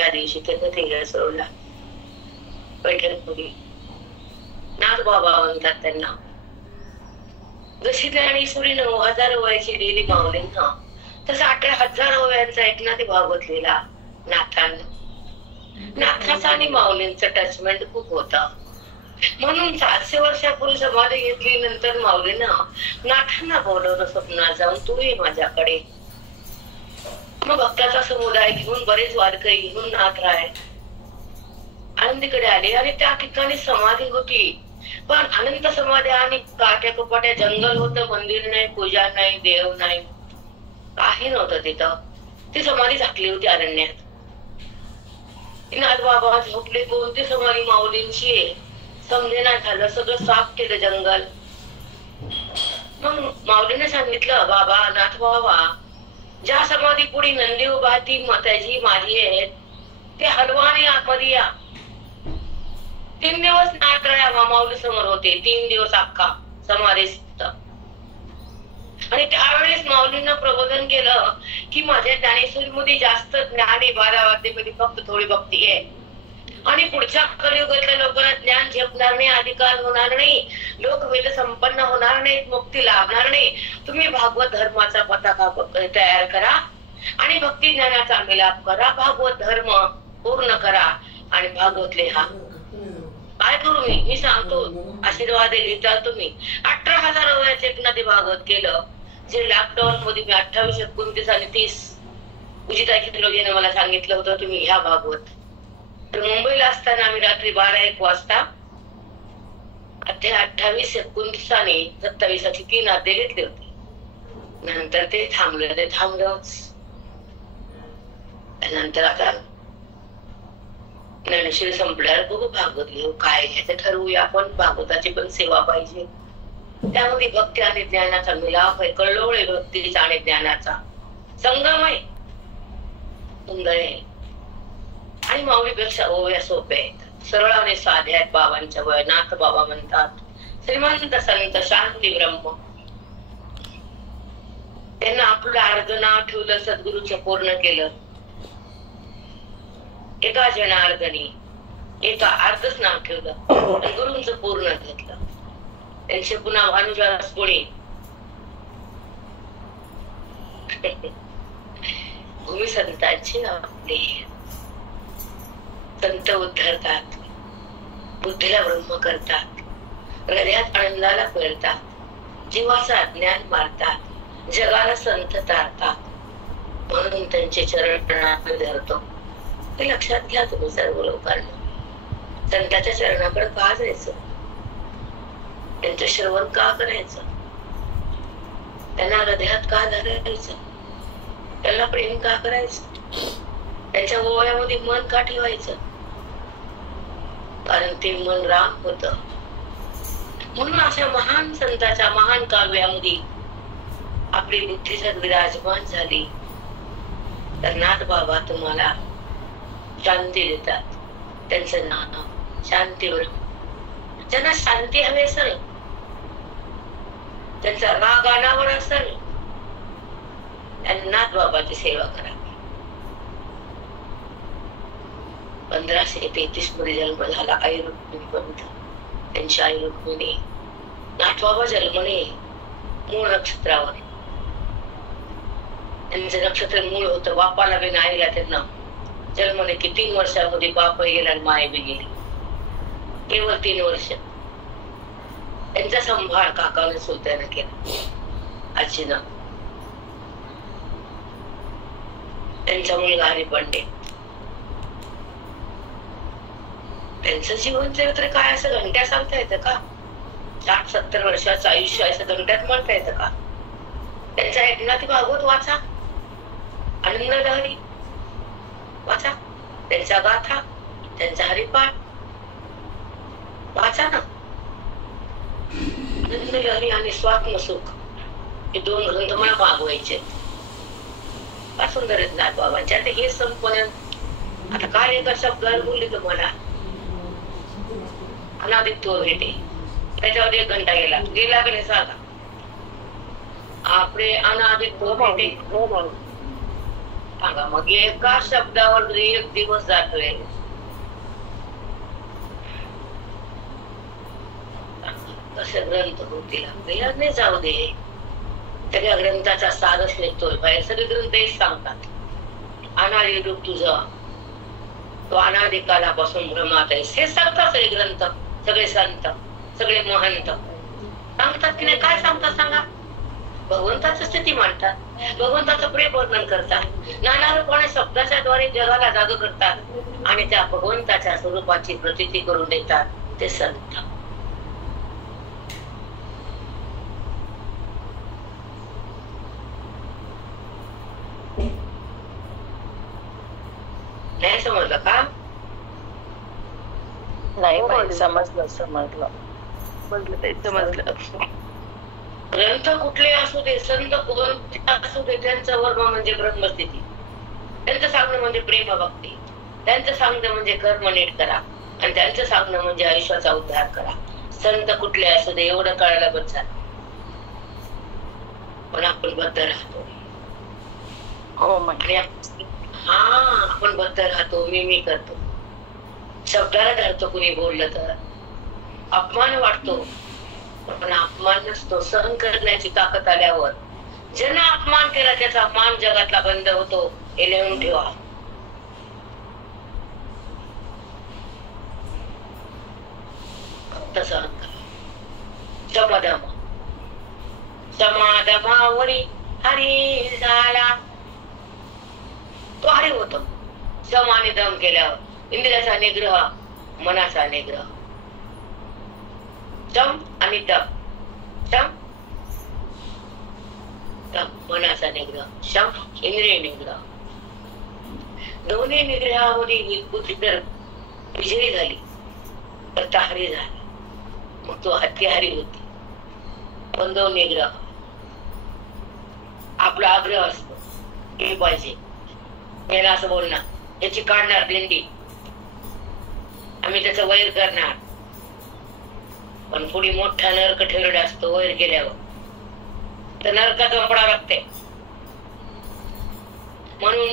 त्या दिवशी त्यांना ते सोडला पैठणपुरी. नाथ बाबा म्हणतात त्यांना. जशी ज्ञानेश्वरी 9000 वयाची दिली माऊलींना, तसं 18,000 वयांचा एकनाथी भागवत लिहिला नाथांना. नाथाचा आणि माऊलींचं टचमेंट खूप होता. म्हणून 700 वर्षापूर्वी समाधी घेतली. नंतर माऊलींना नाथांना बोलवलं स्वप्नात जाऊन, तू ये माझ्याकडे. मग भक्ताचा समुदाय घेऊन, बरेच वारकरी घेऊन नाथराय आनंदीकडे आले आणि त्या ठिकाणी समाधी होती. पण अनंत समाधी आणि काट्या कपाट्या जंगल होतं, मंदिर नाही, पूजा नाही, देव नाही, काही नव्हतं तिथं. ती समाधी झाकली होती अरण्यात. नाथ बाबा झोपले. कोणती समाधी माऊलींची समजेना झालं. सगळं साफ केलं जंगल. मग माऊलीने सांगितलं, बाबा नाथ बाबा, ज्या समाधी पुढे नंदी उभा ती त्याची माझी आहे, ते हलवा आणि आतमध्ये या. 3 दिवस नाथराया माऊली समोर होते. 3 दिवस अख्खा समाधीस्थ. आणि त्यावेळेस माऊलींना प्रबोधन केलं की माझ्या ज्ञानेश्वरी मध्ये जास्त ज्ञान आहे, 12 वाद्यामध्ये फक्त थोडी भक्ती आहे. आणि पुढच्या कलियुगातल्या लोकांना ज्ञान झेपणार नाही, अधिकार होणार नाही, लोक वेद संपन्न होणार नाहीत, मुक्ती लाभणार नाही. तुम्ही भागवत धर्माचा पताका तयार करा आणि भक्ती ज्ञानाचा मिलाप करा. भागवत धर्म पूर्ण करा आणि भागवत लिहा. काय करू मी सांगतो, आशीर्वाद लिहिता तुम्ही. 18,000 वयाचे एकनाथी भागवत केलं. जे लॉकडाऊन मध्ये मी 28, 29 आणि 30 उजिता चित्रजीने मला सांगितलं होतं तुम्ही ह्या भागवत. तर मुंबईला असताना आम्ही रात्री 12-1 वाजता ते 28, 29 आणि 27 अशी 3 अध्याय घेतले होते. नंतर ते थांबलंच. नंतर आता ज्ञानेश्वरी संपल्यावर बघू भागवत लिहू, काय ह्याचं ठरवूया. आपण भागवताची पण सेवा पाहिजे. त्यामध्ये भक्ती आणि ज्ञानाचा मिलाप आहे. कल्लोळ आहे भक्तीचा आणि ज्ञानाचा संगम आहे. सुंदर आहे. आणि माऊलीपेक्षा ओव्या सोप्या आहेत, सरळ आणि साध्या आहेत. बाबांच्या वय नाथ बाबा म्हणतात, श्रीमंत संत शांती ब्रह्म. त्यांना आपलं अर्ध नाव ठेवलं, सद्गुरूचं पूर्ण केलं. एका जनार्दनी एका अर्धच नाव ठेवलं, गुरूंचं पूर्ण घेतलं. त्यांचे पुन्हा भानुदास पुणे भूमी संतांची आपले संत उद्धरतात, बुद्धीला ब्रह्म करतात, हृदयात आनंदाला पेरतात, जीवाचा ज्ञान मारतात, जगाला संत तारतात. म्हणून त्यांचे चरण आम्ही धरतो. हे लक्षात घ्या तुम्ही सर्व लोकांना. संतांच्या चरणाकडे का जायचं, त्यांचं श्रवण का करायचं, त्यांना हृदयात का धरायचं, त्यांना प्रेम का करायचं, त्यांच्या ओव्यामध्ये मन का ठेवायचं, कारण ते मन राम होत. म्हणून अशा महान संतांच्या महान काव्यामध्ये आपली बुद्धी जर विराजमान झाली तर नाथ बाबा तुम्हाला शांती देतात. त्यांचं नाव शांतीवर. ज्यांना शांती हवी असेल, त्यांचा राग अनावर असेल, त्यांना नाथ बाबाची सेवा करा. 1533 मध्ये जन्म झाला आई रुक्मिणी पंत. त्यांची आई रुक्मिणी. नाथ बाबा जन्मले मूळ नक्षत्रावर. त्यांचं नक्षत्र मूळ होतं. बापाला बी नाही त्यांना जन्मले की 3 वर्षामध्ये बाप गेला आणि माय बी गेली. केवळ 3 वर्ष. त्यांचा संभाळ काकाने सोत्यानं केला, आजीनं. त्यांचा मुलगा हरिपंडित. त्यांचं जीवन चरित्र काय असं घंट्या सांगता येतं का? 60-70 वर्षाचं आयुष्य असं घंट्यात म्हणता येतं का? त्यांचा एकनाथी भागवत वाचा, आनंद लहरी वाचा, त्यांचा गाथा, त्यांचा हरिपाठ वाचा ना. आनंद लहरी आणि स्वात्म सुख हे 2 ग्रंथ मला मागवायचे. फार सुंदर आहेत नाथ बाबांचे. आता हे संपन्न आता काय एका शब्दावर बोलली तुम्हाला अनादित्व भेटे, त्याच्यावर 1 घंटा गेला की नाही सांगा. आपले अनादित्व भेटे सांगा मग एका शब्दावर जरी एक दिवस जातोय, कसे ग्रंथ होतील आपल्याला नाही जाऊ दे. सगळ्या ग्रंथाचा सारच निघतोय बाहेर. सगळे ग्रंथ हेच सांगतात, अनादि रूप तुझं, तो अनादि कालापासून ब्रह्मात आहे हे सांगतात सगळे ग्रंथ, सगळे संत, सगळे महंत सांगतात की नाही. काय सांगतात सांगा? भगवंताची स्थिती मांडतात, भगवंताचं प्रेम वर्णन करतात, नाना रूपाने शब्दाच्या द्वारे जगाला जाग करतात आणि त्या भगवंताच्या स्वरूपाची प्रतीती करून देतात ते संत. नाही समजलं का? नाही समजलं समजलं समजलं. ग्रंथ कुठले असू दे, संत कोणते असू दे, त्यांचा वर्म म्हणजे ब्रह्मस्थिती, त्यांचं सांगणं म्हणजे प्रेम भक्ती, त्यांचं सांगणं म्हणजे कर्म नीट करा आणि त्यांचं सांगणं म्हणजे आयुष्याचा उद्धार करा. संत कुठले असू दे एवढं कळायला बस झालं. पण आपण बद्ध राहतो. हो आपण बद्ध राहतो, मी करतो, शब्दाला धरतो. कुणी बोललं तर अपमान वाटतो, पण अपमान नसतो. सहन करण्याची ताकद आल्यावर ज्यांना अपमान केला त्याचा मान जगातला बंद होतो. हे लिहून ठेवा. फक्त सहन करा. शमदम समाधमावरी हरी झाला, तो हरी होतो. सम आणि दम केल्यावर इंद्रियाचा निग्रह, मनाचा निग्रह. शम आणि दम, शम दम मनाचा निग्रह, शम इंद्रिय निग्रह. दोन्ही निग्रहामध्ये बुद्धी जर विजयी झाली तर ताहरी झाली, मग तो हत्यारी होती. पण दोन निग्रह, आपला आग्रह असतो हे पाहिजे, याला असं बोलणार, याची काढणार दिंडी, आम्ही त्याचं वैर करणार. पण पुढे मोठा नरक ठेवलेला असतो. वैर केल्यावर तर नरकात वंपडा लागते. म्हणून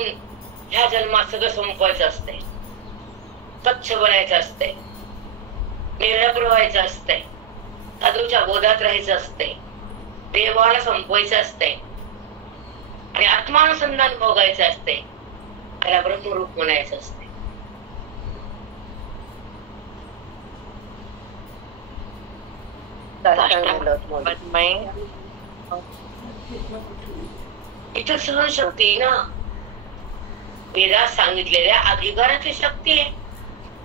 ह्या जन्मात सगळं संपवायचं असतंय, स्वच्छ बनायचं असतंय, निरभ्र व्हायचं असतंय, साधूच्या बोधात राहायचं असतंय, देवाला संपवायचं असतंय आणि आत्मानुसंधान भोगायचं असतंय. त्याला ब्रह्मरूप म्हणायचं असतंय. इथं सहनशक्ती ना वेदात सांगितलेल्या अधिकाराची शक्ती आहे.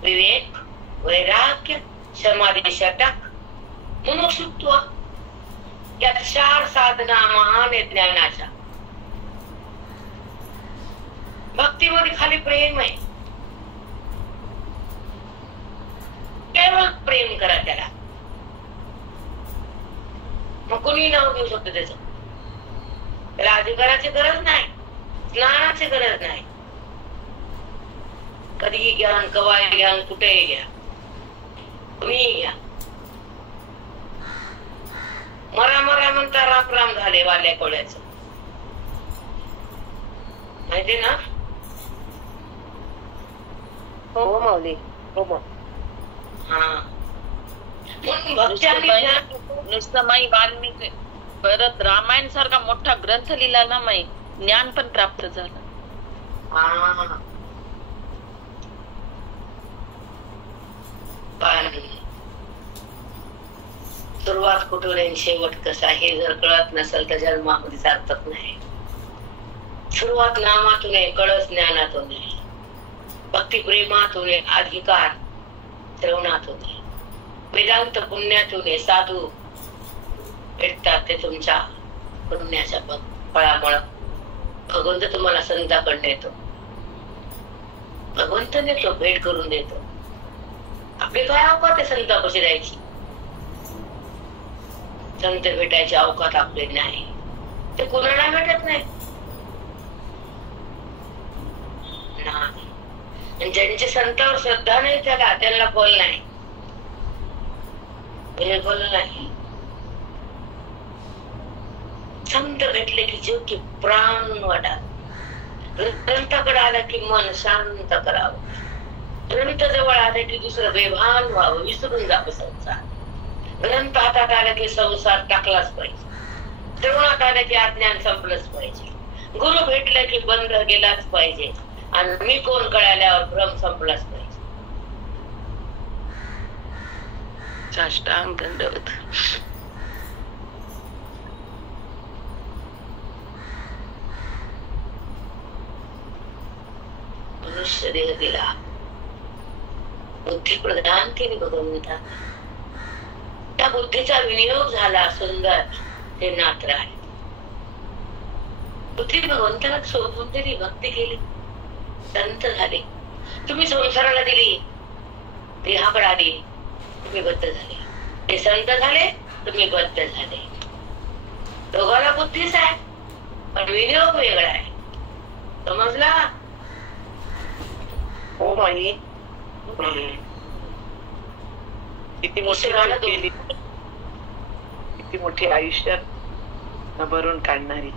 विवेक, वैराग्य, समाधी, षटक, मुमुक्षुत्व या 4 साधना महान ज्ञानाच्या. भक्तीमध्ये खाली प्रेम आहे, केवळ प्रेम करा त्याला. मग कोणी नाव घेऊ शकतो त्याचं. त्याला अधिकाराची गरज नाही, स्नानाची गरज नाही. कधीही ज्ञान, कवाय ज्ञान, कुठेही घ्या, तुम्ही घ्या. मरा मरा म्हणता राम राम झाले वाल्या कोळ्याचं, माहिती ना? हो माऊली, हो. हा नुसतं माई वाल्मिकी परत रामायण सारखा मोठा ग्रंथ लिहिला ना माई, ज्ञान पण प्राप्त झालं. सुरुवात कुठून आणि शेवट कसा हे जर कळत नसेल तर जन्मामध्ये सार्थक नाही. सुरुवात नामातून आहे, कळस ज्ञानातून आहे, भक्ती प्रेमातून आहे, अधिकार श्रवणातून आहे, वेदांत पुण्यातून आहे. साधू भेटतात ते तुमच्या पुण्याच्या फळामुळे. भगवंत तुम्हाला संताकडे येतो, भगवंत नेतो, भेट करून देतो. आपली काय अवकात आहे संतापाशी जायची? संत भेटायची अवकात आपली नाही, ते कोणाला भेटत नाही. ज्यांची संतावर श्रद्धा नाही त्याला बोल नाही, बिलकुल नाही. संत भेटले की जीव की प्राण वाटा. ग्रंथाकडे आला की मन शांत करावं. ग्रंथ जवळ आला की दुसरं बेभान व्हावं, विसरून जावं संसार. ग्रंथ हातात आला की संसार टाकलाच पाहिजे. श्रवणात आला की अज्ञान संपलंच पाहिजे. गुरु भेटला की बंध गेलाच पाहिजे. आणि मी कोण कळाल्यावर भ्रम संपलाच पाहिजे. साष्टांग दंडवत. मनुष्य देह दिला, बुद्धी प्रदान केली भगवंता. त्या बुद्धीचा विनियोग झाला सुंदर, ते नाथ राय. बुद्धी भगवंताला सोडून दिली, भक्ती केली, संत झाले. तुम्ही संसाराला दिली, देहाकडे आली, तुम्ही बद्ध झाले. ते संत झाले, तुम्ही बद्ध झाले. दोघांना बुद्धीच आहे, पण विनियोग वेगळा आहे. समजला? हो माई. किती मोठी केली, किती मोठी आयुष्यात भरून काढणारी.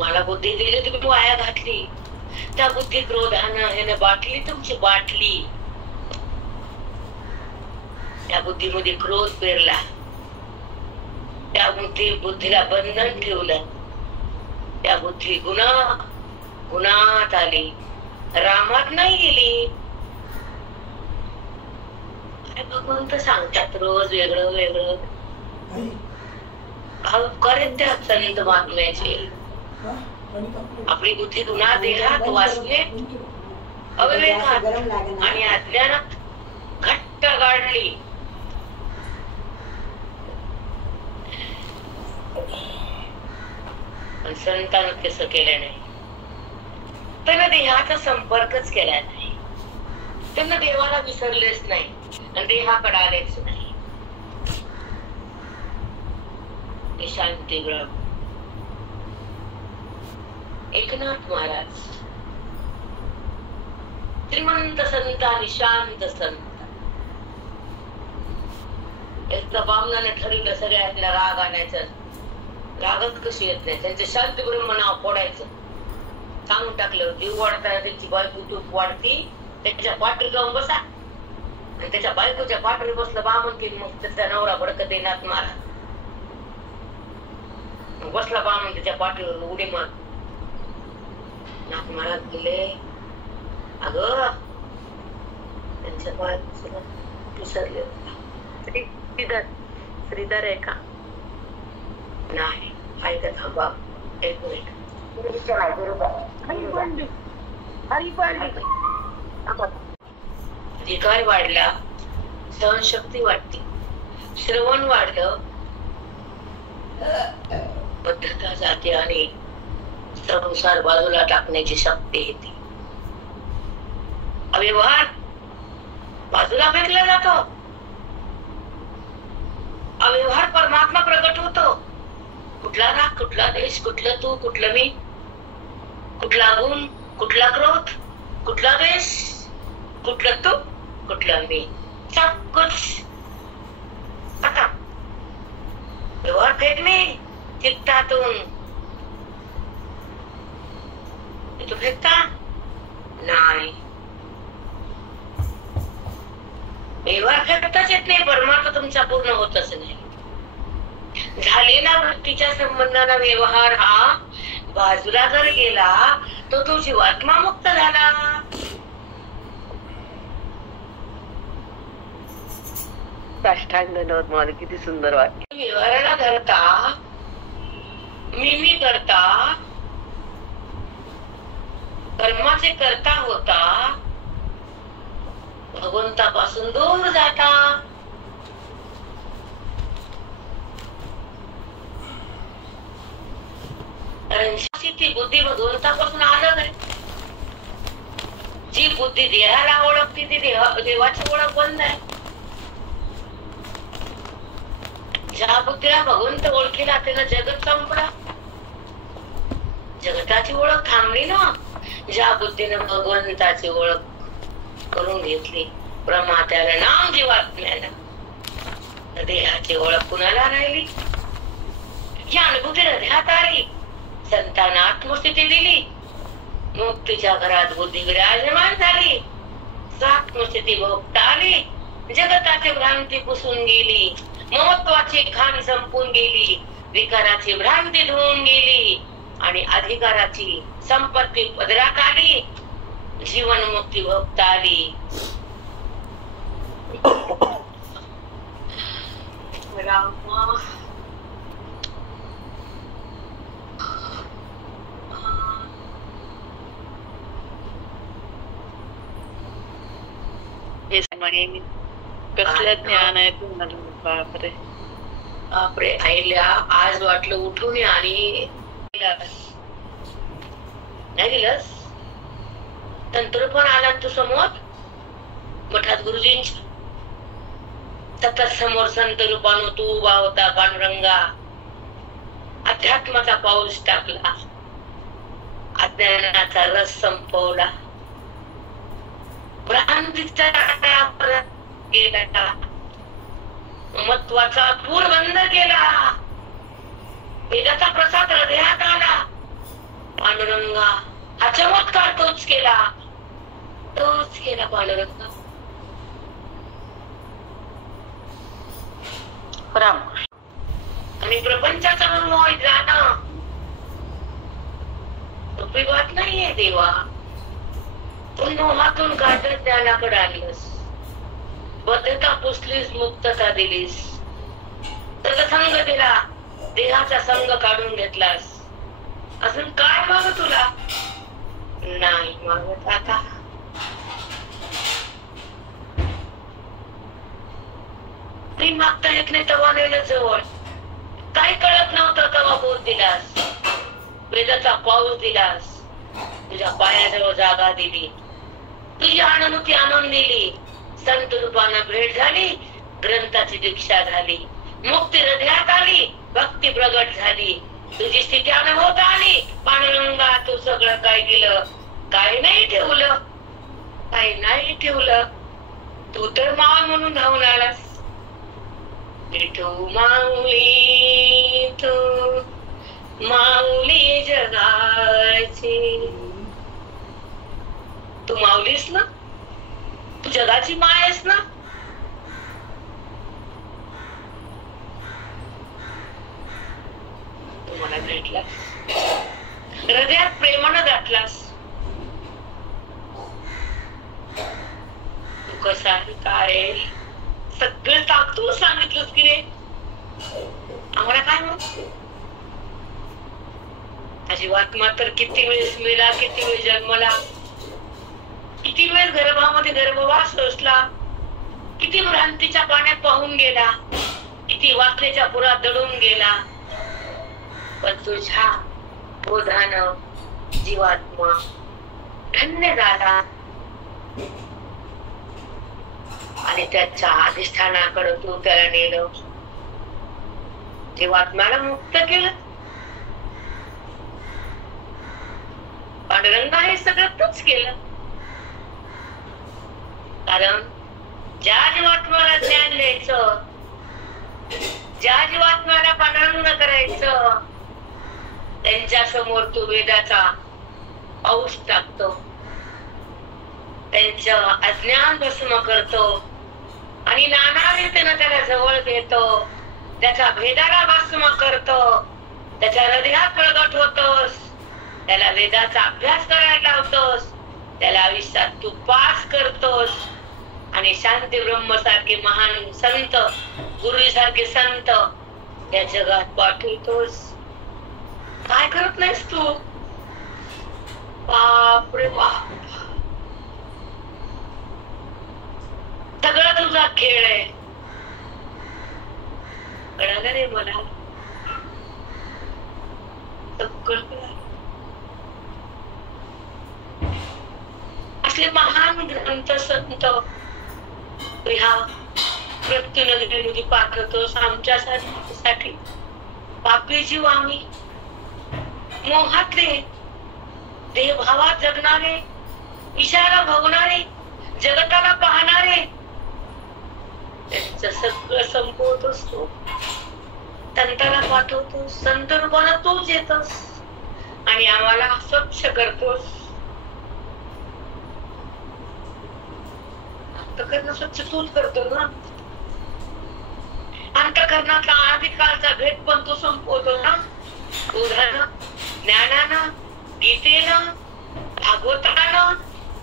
मला बुद्धी दिली, तुम्ही वाया घातली. त्या बुद्धी क्रोधानं ह्याने बाटली तुमची बाटली. त्या बुद्धीमध्ये क्रोध पेरला, त्या बुद्धीला बंधन ठेवलं. त्या बुद्धी गुणात आली, रामात नाही गेली. भगवंत सांगतात रोज वेगळं वेगळं करत त्या संत महात्म्याचे. आपली बुद्धी गुन्हा देहात वाचले, अविवेकात आणि अज्ञानात घट्ट गाडली. पण संतांनी तसं केलं नाही. त्यांना देहाचा संपर्कच केला नाही. त्यांना देवाला विसरलेच नाही आणि देहाकडे आलेच नाही. शांतीग्रह एकनाथ महाराज श्रीमंत संत आणि शांत संत. एकदा बामणाने ठरवलं सगळ्यातला राग आणायचं. रागच कशी येत नाही, त्यांचं शांती ब्रह्म नाव फोडायचं. सांगून टाकलं, जीव वाढताना त्याची बायको तूप वाढती, त्याच्या पाठीवर जाऊन बसा. आणि त्याच्या बायकोच्या पाठीवर बसलं बामण की मग त्याचा नवरा भडकत नाथ मारा. बसला बामण त्याच्या पाठीवर उडी मार. नाथ महाराज गेले, अगं त्यांच्या बायकोला विसरले. श्रीधर आहे का? नाही, ऐका थांबा एक मिनिट. अधिकार वाढला, सहनशक्ती वाढते, श्रवण वाढलं, बद्धता जाते आणि संसार बाजूला टाकण्याची शक्ती येते. अव्यवहार बाजूला फेकला जातो. अव्यवहार परमात्मा प्रकट होतो. कुठला राग, कुठला देश, कुठलं तू, कुठलं मी, कुठला गुण, कुठला क्रोध, कुठला देश, कुठलं तू, कुठलं मी, सब कुछ आता व्यवहार फेकणे चित्तातून. तू फेकता नाही. व्यवहार फेकताच येत नाही, परमार्थ तुमचा पूर्ण होतच नाही. झालेला वृत्तीच्या संबंधाला व्यवहार हा बाजूला जर गेला तो तो जीवात्मा मुक्त झाला. साष्टांग दंडवत. मला किती सुंदर वाटते. व्यवहाराला धरता मी करता कर्माचे करता होता भगवंतापासून दूर जाता. कारण ती बुद्धी भगवंतापासून अलग आहे. जी बुद्धी देहाला ओळखते ती देवाची ओळख बंद आहे. ज्या बुद्धीला भगवंत ओळखीला त्याला जगत संपला. जगताची ओळख थांबली ना. ज्या बुद्धीने भगवंताची ओळख करून घेतली, प्रमात्याला नाम जीवात्म्याला, देहाची ओळख कुणाला राहिली? या अनुभूती हृदयात आली संतांना आत्मस्थिती दिली, मुक्तीच्या घरात बुद्धी विराजमान झाली, आत्मस्थिती भोगता आली, जगताची भ्रांती पुसून गेली, महत्वाची खाण संपून गेली, विकाराची भ्रांती धुवून गेली आणि अधिकाराची संपत्ती पदरात आली, जीवन मुक्ती भोगता आली. रामा कसलं ज्ञान आहे तुम्हाला. बापरे बापरे. आईला आज वाटलं उठून आणि नाही दिलंस. तंत्र पण आला तू समोर मठात गुरुजींच्या. सतत समोर संत रूपानो तू उभा होता पांडुरंगा. अध्यात्माचा पाऊस टाकला, अज्ञानाचा रस संपवला, भ्रांतीचा गेला, महत्वाचा पूर बंद केला, वेदाचा प्रसाद हृदयात आला. पांडुरंगा हा चमत्कार तोच केला पांडुरंगा. राम आणि प्रपंचाचा मोह जाणं सोपी बात नाहीये देवा. तू मोहातून काढत ज्ञानाकडे आणलंस, बद्धता पुसलीस, मुक्तता दिलीस, संग दिला, देहाचा संग काढून घेतलास. अजून काय माग तुला? नाही मागत आता. मी मागता येत नाही तवा नेलं जवळ. काही कळत नव्हतं तवा बोध दिलास, वेदाचा पाऊस दिलास, तुझ्या पायाजवळ जागा दिली, तुझी अनुभूती आणून दिली, संत रूपानं भेट झाली, ग्रंथाची दीक्षा झाली, मुक्ती हृदयात आली, भक्ती प्रगट झाली, तुझी स्थिती अनुभवता आली. पांडुरंगा तू सगळं काय दिलं, काही नाही ठेवलं, काही नाही ठेवलं. तू तर माव म्हणून धावून आलास. विठू माऊली तू माऊली जगाची. तू माऊलीस ना, तू जगाची माय आहेस ना. तू मला भेटलास, हृदयात प्रेमानं गाठलास. तू कसा आहे, काय सगळं तू सांगितलंस की रे. आम्हाला काय म्हणत अजिबात मात्र किती वेळेस मेला, किती वेळ जन्मला, किती वेळ गर्भामध्ये गर्भवास असला, किती भ्रांतीच्या पाण्यात वाहून गेला, किती वासनेच्या पुरात दडून गेला, पण तुझ्या बोधानं जीवात्मा धन्य झाला आणि त्याच्या अधिष्ठानाकडे तू त्याला नेलं, जीवात्म्याला मुक्त केलं. पांडुरंगा हे सगळं तूच केलं. कारण ज्या जीवात्म्याला ज्ञान द्यायचं, ज्या जीवात्म्याला पांडुरंग करायचं, त्यांच्या समोर तू वेदाचा पाऊस टाकतो, त्यांचं अज्ञान भस्म करतो आणि नाना रीतीनं त्याला जवळ घेतो, त्याच्या भेदाला भस्म करतो, त्याच्या हृदयात प्रगट होतोस, त्याला वेदाचा अभ्यास करायला लावतोस, त्याला आयुष्यात तू पास करतोस आणि शांती ब्रह्म सारखे महान संत, गुरु सारखे संत या जगात पाठवतोस. काय करत नाहीस तू? बापरे बाप, सगळा तुझा खेळ आहे. कळालं रे मला, सगळं कळालं. असले महान ग्रंथ संत ह्या मृत्यूनगरीमध्ये पाठवतोस आमच्यासाठी. पापी जीव आम्ही, मोहातले, देहभावात जगणारे, इशारा भोगणारे, जगताला पाहणारे, त्यांचं सगळं संपवतोस तू. संताला पाठवतोस, संत रूपानं तूच येतोस, आणि आम्हाला स्वच्छ करतोस. अंतःकरण स्वच्छ तूच करतो ना. अंतःकरणातला आदिकालचा भेद पण तू संपवतो ना. बोधानं, ज्ञानानं, गीतेनं, भागवतानं,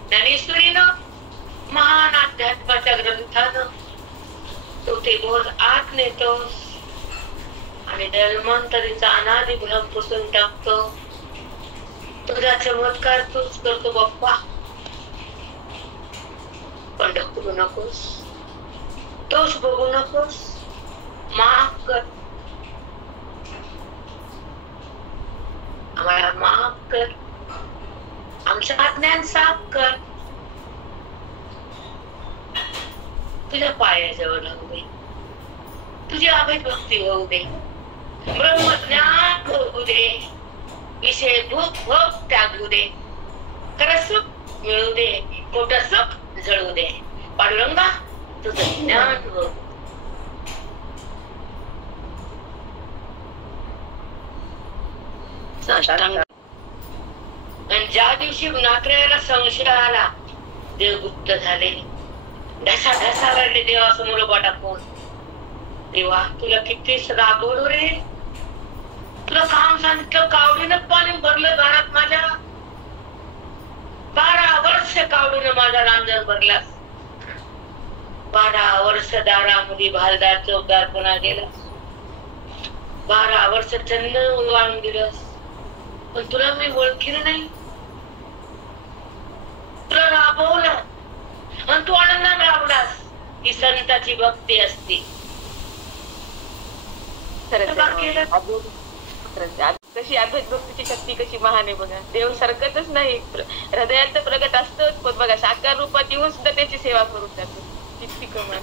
ज्ञानेश्वरीनं, महान अध्यात्माच्या ग्रंथानं तू ते बोध आत नेतोस आणि जन्मांतरीचा अनादि भ्रम पुसून टाकतो. तुझा चमत्कार तूच करतो बाप्पा. पण ढकलू नकोस, तोच बघू नकोस. माफ कर, आम्हाला माफ कर. आमचं अज्ञान साफ कर. तुझ्या पायाजवळ राहू दे. तुझी अभेद भक्ती होऊ दे. ब्रह्मज्ञान होऊ दे. विषय भूक भोग त्यागू दे. खरं सुख मिळू दे. खोटं सुख जळू दे. पांडुरंगा तुझं ज्ञान हो. आणि ज्या दिवशी नात्र्याला संशय आला देव गुप्त झाले. ढसा ढसा रडले देवासमोर उभा टाकून. देवा तुला किती रागवलो रे. तुला काम सांगितलं कावडीनं पाणी भरलं दारात माझ्या. 12 वर्ष कावडीनं माझा रांजण भरलास. 12 वर्ष दारामध्ये भालदार चौकदारपणा गेलास. 12 वर्ष चंदन उलवाळून दिलंस. पण तुला मी ओळखीन नाही. तुला राबवलं आणि तू आनंदाने राबलास. ही संताची भक्ती असती. कशी अभेद भक्तीची शक्ती कशी महान आहे बघा. देव सारखंच नाही, हृदयात तर प्रगट असतोच, पण बघा साकार रूपात येऊन सुद्धा त्याची सेवा करून जातो. किती कमाल.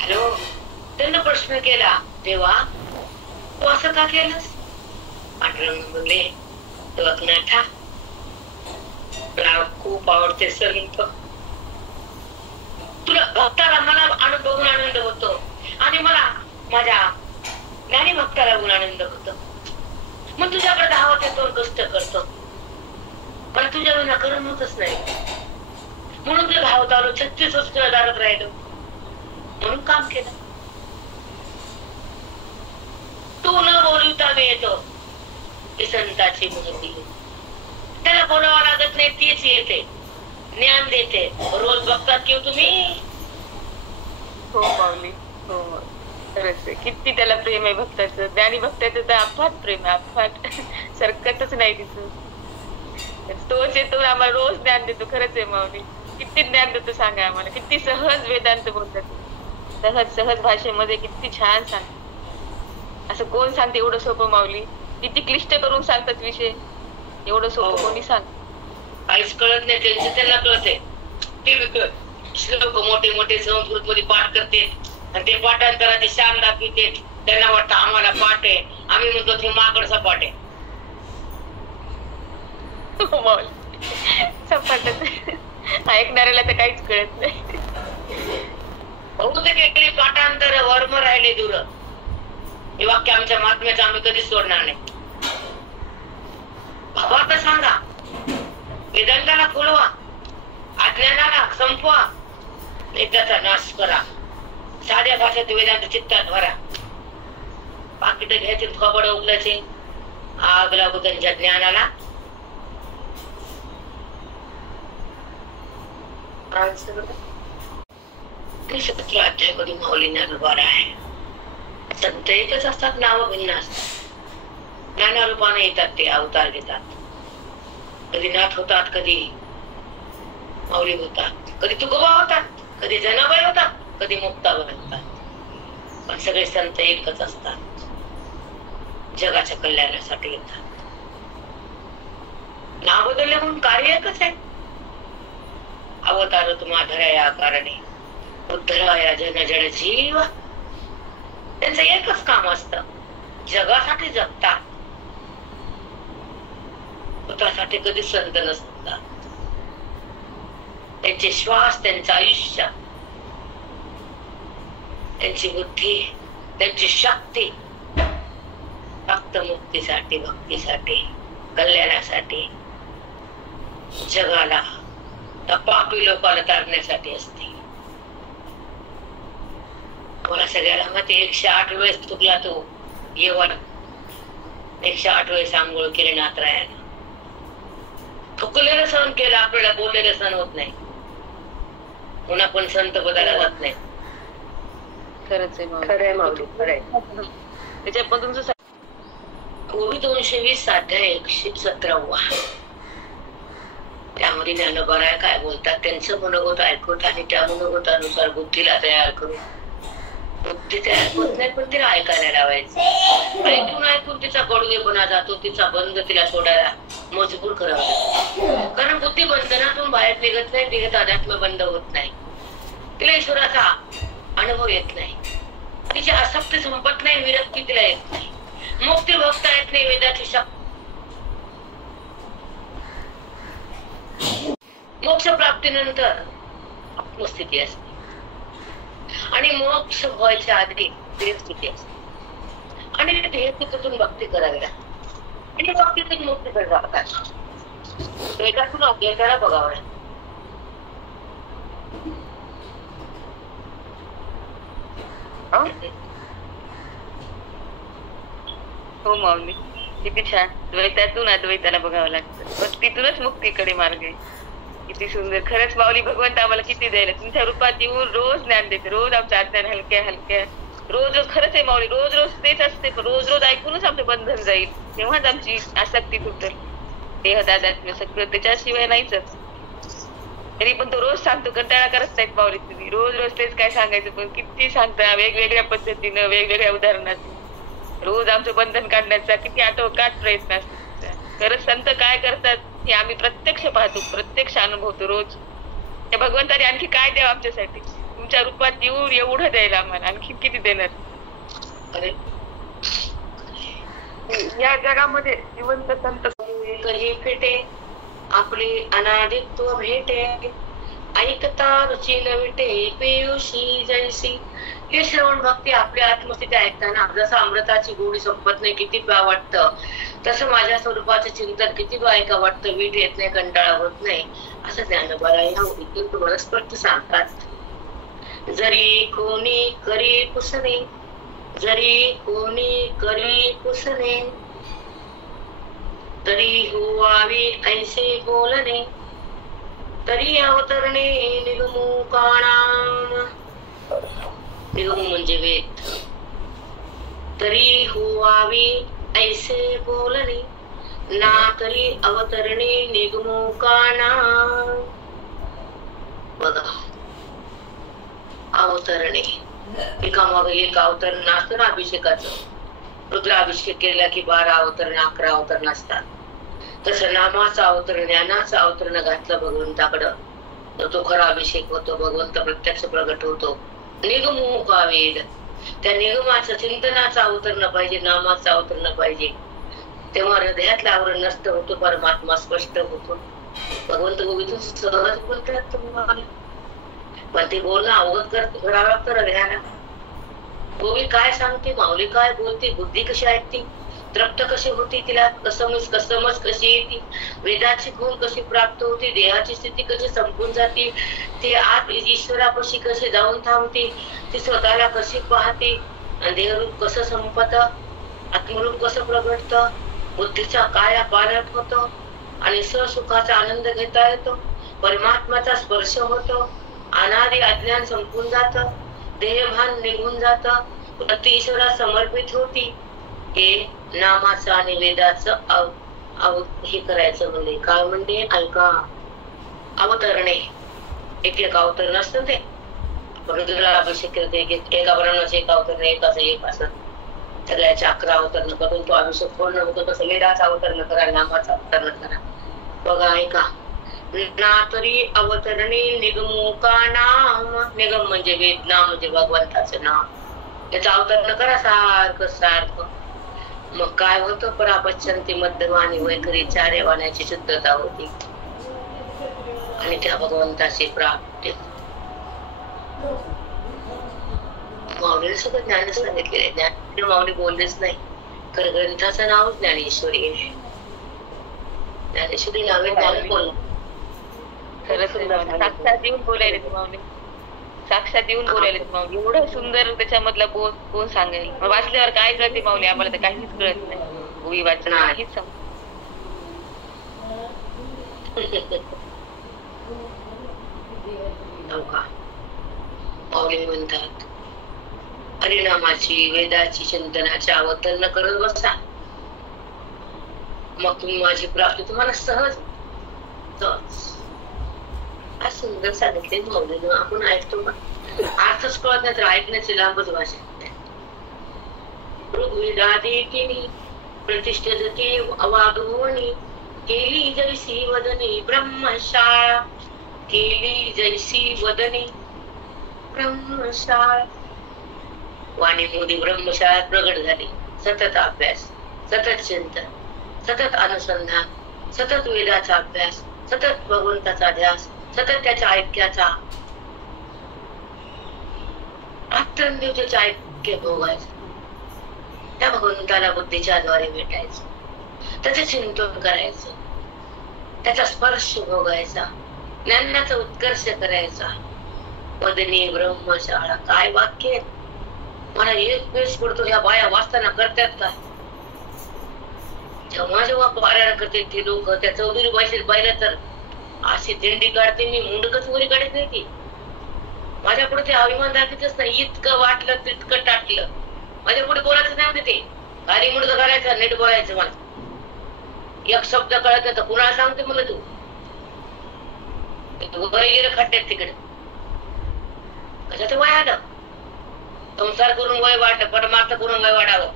हॅलो, त्यांना प्रश्न केला देवा तू असं का केलंस. पांडुरंग बोलले नाथा मला खूप आवडते संत. तुला भक्ताला मला बघून आनंद होतो आणि मला माझ्या ज्ञानी भक्ताला बघून आनंद होतो. मग तुझ्याकडे धावत येतो, कष्ट करतो, पण तुझ्या विना करून होतच नाही. म्हणून तुला धावत आलो. 36 वर्ष तुला दारात राहिलो म्हणून काम केलं. तू न बोलवता मी येतो. ही संताची महती. त्याला बोलावं लागत नाही, तीच येते, ज्ञान देते. रोज बघतात की तुम्ही. हो माऊली, हो खरंच किती त्याला प्रेम आहे भक्ताचं. ज्ञानी भक्ताचं तर अफाट प्रेम आहे, अफाट. सरकतच नाही तिथं. तोच येतो आम्हाला रोज ज्ञान देतो. खरंच आहे माऊली, किती ज्ञान देतो सांगा आम्हाला. किती सहज वेदांत बोलतात, सहज भाषेमध्ये किती छान सांगतात. असं कोण सांगते एवढं सोपं माऊली. किती क्लिष्ट करून सांगतात विषय. एवढं सोपं कोणी सांग. काहीच कळत नाही त्यांचं, त्यांना कळते. श्लोक मोठे मोठे संस्कृत मध्ये पाठ करते आणि ते पाठांतराचे शान दाखवते. त्यांना वाटतं आम्हाला पाठ आहे. आम्ही म्हणतो ते माकडचा पाठ आहे. ऐकणाऱ्याला तर काहीच कळत नाही. बहुतेक पाठांतर वर्म राहिले दूर. हे वाक्य आमच्या महात्म्याचं आम्ही कधीच सोडणार नाही. भावार्थ सांगा, वेदांताला खुलवा, अज्ञानाला संपवा, त्याचा नाश करा. साध्या भाषेत वेदांत चित्तात भरा. पाकिट घ्यायचे, खबड उगलायचे, आग लागू त्यांच्या ज्ञानाला. 17 अध्याय मध्ये माऊलींना दुबारा आहे. संत एकच असतात, नाव भिन्न असतात. ज्ञानारूपाने येतात, ते अवतार घेतात. कधी नाथ होतात, कधी माऊली होतात, कधी तुकोबा होतात, कधी जनाबाई होतात, कधी मुक्ताबाई होतात. पण सगळे संत एकच असतात, जगाच्या कल्याणासाठी येतात. नाव बदलले म्हणून कार्य एकच आहे. अवतार तुम्हा धराया कारणे उद्धराया जन जड जीव. त्यांचं एकच काम असतं, जगासाठी जगतात. स्वतःसाठी कधी संत नसतात. त्यांचे श्वास, त्यांचं आयुष्य, त्यांची बुद्धी, त्यांची शक्ती फक्त मुक्तीसाठी, भक्तीसाठी. कल्याणासाठी, जगाला, त्या पापी लोकांना तारण्यासाठी असते. मला सगळ्याला माहिती 108 वेळेस चुकला तो येवण, 108 वेळेस आंघोळ केले नाथरायानं. थुकलेलं सहन केलं, आपल्याला बोललेलं सहन होत नाही म्हणून आपण संत पदाला जात नाही. खरंच आहे माऊली, खरंय माऊली, खरंय. त्याच्यात पण तुमचं ओवी 220 अध्याय 117. त्यामध्ये ज्ञानोबा काय बोलतात, त्यांचं मनोगत ऐकून आणि त्या मनोगतानुसार बुद्धीला तयार करून, बुद्धी तयार होत नाही पण तिला ऐकायला लावायचं. ऐकून ऐकून तिचा कडवेपणा जातो, तिचा बंध तिला सोडायला मजबूर करावा. कारण बुद्धी बंधनातून बाहेर निघत नाही, निघत अध्यात्म बंद होत नाही. तिला ईश्वराचा अनुभव येत नाही, तिची आसक्ती संपत नाही, विरक्ती तिला येत नाही, मुक्ती भोगता येत नाही, वेदाची शक्ती. मोक्ष प्राप्तीनंतर आत्मस्थिती असते आणि मोक्ष व्हायच्या आधी देहस्थिती असते आणि देहस्थितीतून भक्ती करावी लागते आणि भक्तीतून मुक्तीकडे जातात. वेदातून अज्ञानाला बघावं लागतं. हो माऊली, किती छान. द्वैतातून अद्वैताला बघावं लागतं, भक्तीतूनच मुक्तीकडे मार्ग आहे. किती सुंदर. खरंच माऊली, भगवंत आम्हाला किती द्यायला, तुमच्या रूपात येऊन रोज ज्ञान देते, रोज आमचं अज्ञान हलक्या हलक्या, रोज रोज. खरंच आहे माऊली, रोज रोज तेच असते, पण रोज रोज ऐकूनच आमचं बंधन जाईल, तेव्हाच आमची आसक्ती तुटेल. देहदादात्म्य सगळं त्याच्याशिवाय नाहीच. तरी पण तो रोज सांगतो, कंटाळा करत नाहीत माऊली तुम्ही, रोज रोज तेच काय सांगायचं, पण किती सांगता वेगवेगळ्या पद्धतीनं, वेगवेगळ्या उदाहरणात. रोज आमचं बंधन काढण्याचा किती आटोकाट प्रयत्न असतो. खरंच संत काय करतात हे आम्ही प्रत्यक्ष पाहतो, प्रत्यक्ष अनुभवतो रोज. त्या भगवंताने आणखी काय द्यावं आमच्यासाठी, तुमच्या रूपात येऊन एवढं द्यायला आम्हाला आणखी किती देणार. या जगामध्ये जिवंत संत कधी भेटे, आपले अनादित्व भेटे, ऐकता रुची नविटे, पेयुषी जैसी. हे श्रवण भक्ती आपल्या आत्मस्थिती ऐकताना जसं अमृताची गोडी संपत नाही, किती प्या वाटतं, तसं माझ्या स्वरूपाचं चिंतन किती ऐका वाटतं, वीट येत नाही, कंटाळा होत नाही, असं ज्ञानोबा ह्या उद्योग तुम्हाला स्पष्ट सांगतात. जरी कोणी करी पुसणे, जरी कोणी करी पुसणे, तरी हुवावी ऐसे बोलणे, तरी अवतरणे निगमू काणाम. निगम म्हणजे वेद. तरी हुवावी ऐसे बोलणे, ना तरी अवतरणे निगमू काणाम. बघा, अवतरणे एकामागे एक अवतरण असतं ना अभिषेकाचं. रुद्राभिषेक केला की 12 अवतरण, 11 अवतरण असतात. तसं नामाचं अवतरण, ज्ञानाचं अवतरण घातलं भगवंताकडं तर तो खरा अभिषेक होतो, भगवंत प्रत्यक्ष प्रगट होतो. निगमू का वेद, त्या निगमाचं चिंतनाचं अवतरण पाहिजे, नामाचं अवतरण पाहिजे, तेव्हा हृदयातलं आवरण नष्ट होतो, परमात्मा स्पष्ट होतो. भगवंत गोविंद सहज बोलतात तुम्हाला, पण ते बोलणं अवगत करावं लागतं हृदयाला. गोवी काय सांगते, माऊली काय बोलते, बुद्धी कशी ऐकते, तृप्त कशी होती, तिला समज कशी येते, वेदाची खूण कशी प्राप्त होती, देहाची स्थिती कशी संपून जाते, ती आत ईश्वरापाशी कशी जाऊन थांबते, ती स्वतःला कशी पाहते, देहरूप कसं संपत, आत्मरूप कसं प्रगटत, बुद्धीचा काया पालट होतो आणि सुखाचा आनंद घेता येतो, परमात्माचा स्पर्श होतो, अनादि अज्ञान संपून जात, देहभान निघून जात, प्रति ईश्वरात समर्पित होती. हे नामाचं आणि वेदाचं हे करायचं म्हणजे काय म्हणते, ऐका, अवतरणे. एक एक अवतरण असतं ते, रुद्राभिषेक करते, एका ब्रह्माचे एक अवतरण, एकाचं एक असत, सगळ्याच्या 11 अवतरण करून तो अभिषेक पूर्ण होतो. तसं वेदाचं अवतरण करा, नामाचं अवतरण करा. बघा, ऐका, ना तरी अवतरणे निगमू का नाम. निगम म्हणजे वेद, नाम म्हणजे भगवंताचं नाम. त्याचं अवतरण करा सारखं सारखं. मग काय होतं, परापच्यंती मध्यमानी वैखरी चारे वाण्याची शुद्धता होती आणि त्या भगवंताची प्राप्ती. माऊलीने सगळं ज्ञान सांगितलेले, ज्ञान माऊली बोललेच नाही, खरं ग्रंथाचं नाव ज्ञानेश्वरी आहे. ज्ञानेश्वरी नावे ज्ञान बोल. खरंच आहे माऊली. साक्षात येऊन बोलायले माऊली. साक्षात येऊन बोलायले माऊली. एवढं सुंदर त्याच्यामधला बोध कोण सांगेल. वाचल्यावर काय कळते माऊली, आम्हाला तर काहीच कळत नाही. ओवी वाचन काहीच समजत. माऊली म्हणतात, हरिनामाची वेदाची चिंतनाची अवतरण करत बसा, मग तुम्ही माझी प्राप्ती तुम्हाला सहज. आज सुंदर सांगितले माऊलीनं. आपण ऐकतो का? अर्थच कळत नाही तर ऐकण्याची लांबच भाषा. ऋग्वेदादितीनी प्रतिष्ठित वाघवणी, केली जैसी वदनी ब्रह्मशाळा, केली जैसी वदनी ब्रह्मशाळा. वाणी मोदी ब्रह्मशाळा प्रगट झाली. सतत अभ्यास, सतत चिंतन, सतत अनुसंधान, सतत वेदाचा अभ्यास, सतत भगवंताचा ध्यास, सतत त्याच्या ऐक्याचा, रात्रंदिवस त्याचे ऐक्य भोगायचं, त्या भगवंताला बुद्धीच्या द्वारे भेटायचं, त्याचे चिंतन करायचं, त्याचा स्पर्श भोगायचा, ज्ञानाचा उत्कर्ष करायचा. वदनी ब्रह्मशाळा, काय वाक्य. मला एक वेळेस पडतो, ह्या बाया वाचताना करतात काय? जेव्हा जेव्हा पारायण करते ते लोक, त्या चौधरी भाषेत पाहिलं तर अशी दिंडी काढते, मी मुंडकच वरी काढत नाही. ती माझ्या पुढे ते अभिमान दाखवतच नाही. इतकं वाटलं तितकं टाकलं. माझ्या पुढे बोलायचं नाही ते. गाडी मुंडक करायचं, नीट बोलायचं. मला एक शब्द कळत नाही तर कुणाला सांगते मला तू? वय गेलं खड्ड्यात तिकडे. कशाच वय आलं? संसार करून वय वाढलं, परमार्थ करून वय वाढावं.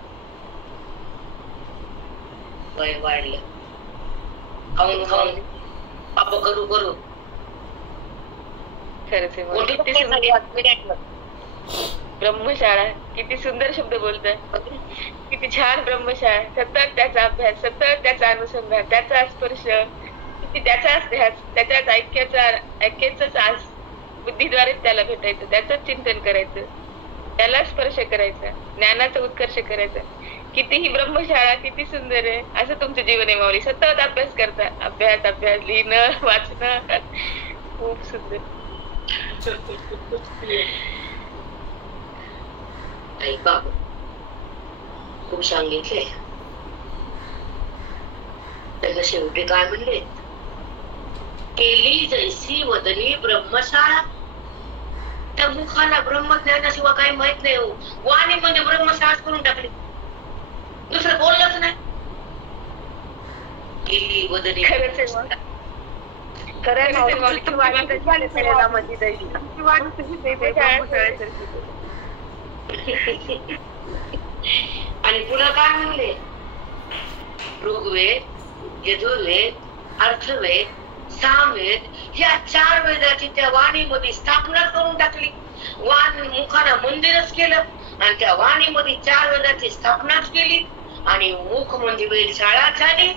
वय वाढलं, खाऊन खाऊन पाप करू करू. ब्रह्मशाळा, किती सुंदर शब्द बोलताय. किती छान ब्रह्मशाळा. सतत त्याचा अभ्यास, सतत त्याचा अनुसंधान, त्याचा स्पर्श, किती त्याचाच ध्यास, त्याच्याच ऐक्याचाच आस. बुद्धीद्वारे त्याला भेटायचं, त्याच चिंतन करायचं, त्याला स्पर्श करायचा, ज्ञानाचा उत्कर्ष करायचा. कितीही ब्रह्मशाळा, किती सुंदर आहे. असं तुमचं जीवन आहे माऊली. सतत अभ्यास करता, अभ्यास अभ्यास, लिहिणं वाचणं, खूप सुंदर. खूप सांगितले. त्याला शेवटी काय म्हणले? केली जैसी वदनी ब्रह्मशाळा. त्या मुखाला ब्रह्मज्ञानाशिवाय काही माहित नाही. वाणी म्हणजे ब्रह्मशाळाच करून टाकली, दुसरं बोललंच नाही. केली वदनी. आणि पुन्हा काय म्हणले? ऋग्वेद, यजुर्वेद, अर्थवेद, सामवेद या 4 वेदाची त्या वाणीमध्ये स्थापना करून टाकली. मुखाला मंदिरच केलं आणि त्या वाणीमध्ये 4 वेदाची स्थापनाच केली आणि मुख म्हणजे वेदशाळा झाली.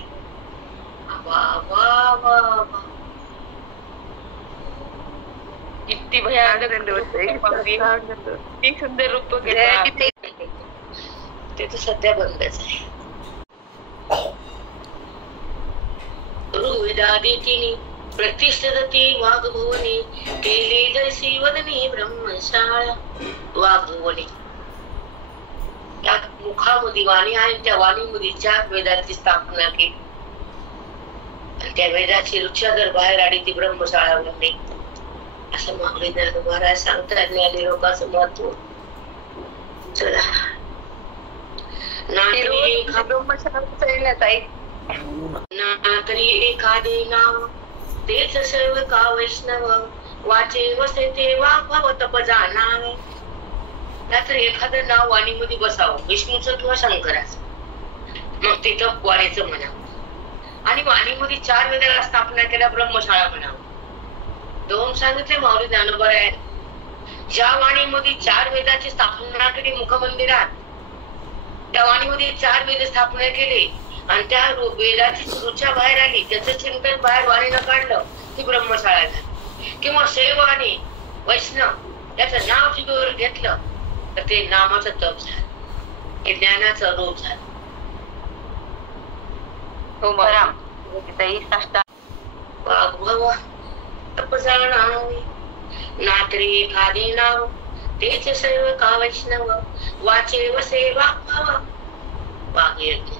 किती भयानक, किती सुंदर रूप घेतलं. ते तर सध्या बंदच आहे. ऋग्वेदादितीनी प्रतिष्ठित वाघभुवनी, केली जैसी वदनी ब्रह्मशाळा. वाघभुवनी, त्या मुखामध्ये वाणी आहे, त्या वाणीमध्ये 4 वेदाची स्थापना केली. त्या वेदाची रुक्षा जर बाहेर आली ती ब्रह्मशाळा बनली. असं माऊली ज्ञानोबा महाराज सांगतात. ज्ञानी लोकांचं महत्व. चला, नातरी एखादे नाव, तेच सर्व का वैष्णव, वाचे वसे तेव्हा भव तप जाणावे. नाहीतर एखादं नाव वाणीमध्ये बसावं, विष्णूचं किंवा शंकराचं, मग ते तप वाणीचं म्हणावं. आणि वाणीमध्ये 4 वेदाला स्थापना केल्या, ब्रह्मशाळा म्हणावं. 2 सांगितले माऊली ज्ञानोबा आहेत. ज्या वाणीमध्ये 4 वेदाची स्थापना केली मुखमंदिरात, त्या वाणीमध्ये 4 वेद स्थापना केली आणि त्या वेदाची रुचा बाहेर आली, त्याचं चिंतन बाहेर वाणीनं काढलं, ती ब्रह्मशाळा झाली. किंवा शैवानी वैष्णव त्याचं नाव जिभेवर घेतलं तर ते नामाचं तप झालं, हे ज्ञानाचं रूप झालं. हो, ताई साष्टा वाग्भव तप जाणावे नात्रे खादे नाव तेच सेवका वैष्णव वाचेव सेवा भव वाग्यज्ञ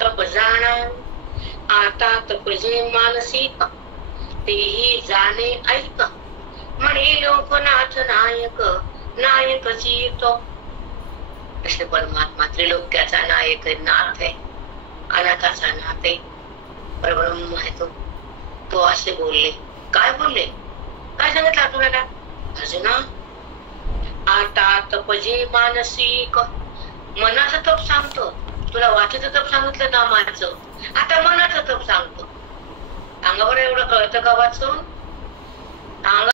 तप जाणावे आता तपजे मानसिक तेही जाणे ऐक म्हणे लोकनाथ नायक नायकची तो कृष्ण परमात्मा त्रिलोक्याचा नायक नाथ आहे अनाथाचा नाथ आहे परब्रह्म आहे तो असे बोलले काय बोलले काय सांगितलं आपल्याला अर्जुना आता तपजे मानसिक मनाचं तप सांगतो तुला वाचेचं तप सांगितलं नामाचं आता मनाचं तप सांगतो सांगा बरं एवढं कळतं का वाचून सांगा